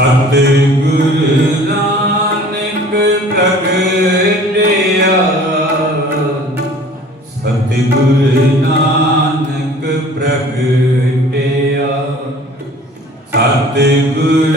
ਸਤਿਗੁਰ ਨਾਨਕ ਪ੍ਰਗਟਿਆ ਸਤਿਗੁਰ ਨਾਨਕ ਪ੍ਰਗਟਿਆ ਸਤਿਗੁਰ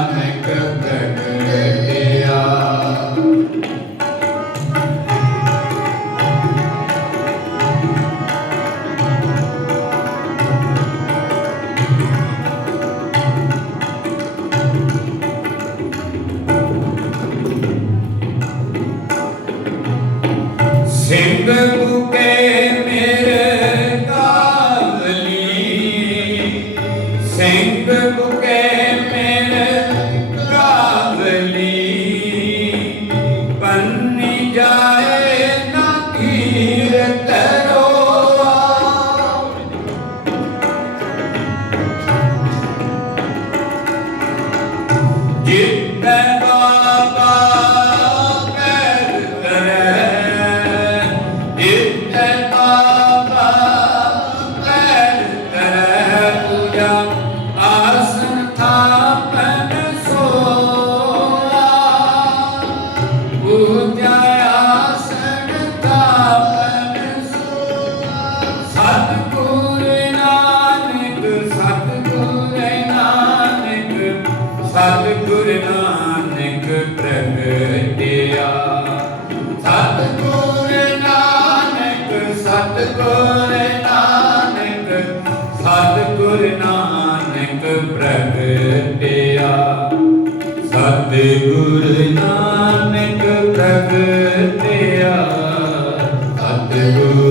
ਸਤਿਗੁਰ ਨਾਨਕ ਪ੍ਰਗਟਿਆ। ਸਤਿਗੁਰ ਨਾਨਕ ਸਤਿਗੁਰ ਨਾਨਕ ਸਤਿਗੁਰ ਨਾਨਕ ਪ੍ਰਗਟਿਆ। ਸਤਿਗੁਰ ਨਾਨਕ ਪ੍ਰਗਟਿਆ। ਸਤਿਗੁਰ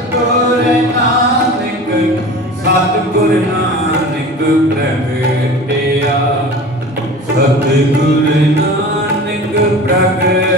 ਸਤਿਗੁਰ ਨਾਨਕ ਸਤਿਗੁਰ ਨਾਨਕ ਪ੍ਰਗਟਿਆ ਸਤਿਗੁਰ ਨਾਨਕ ਪ੍ਰਗਟਿਆ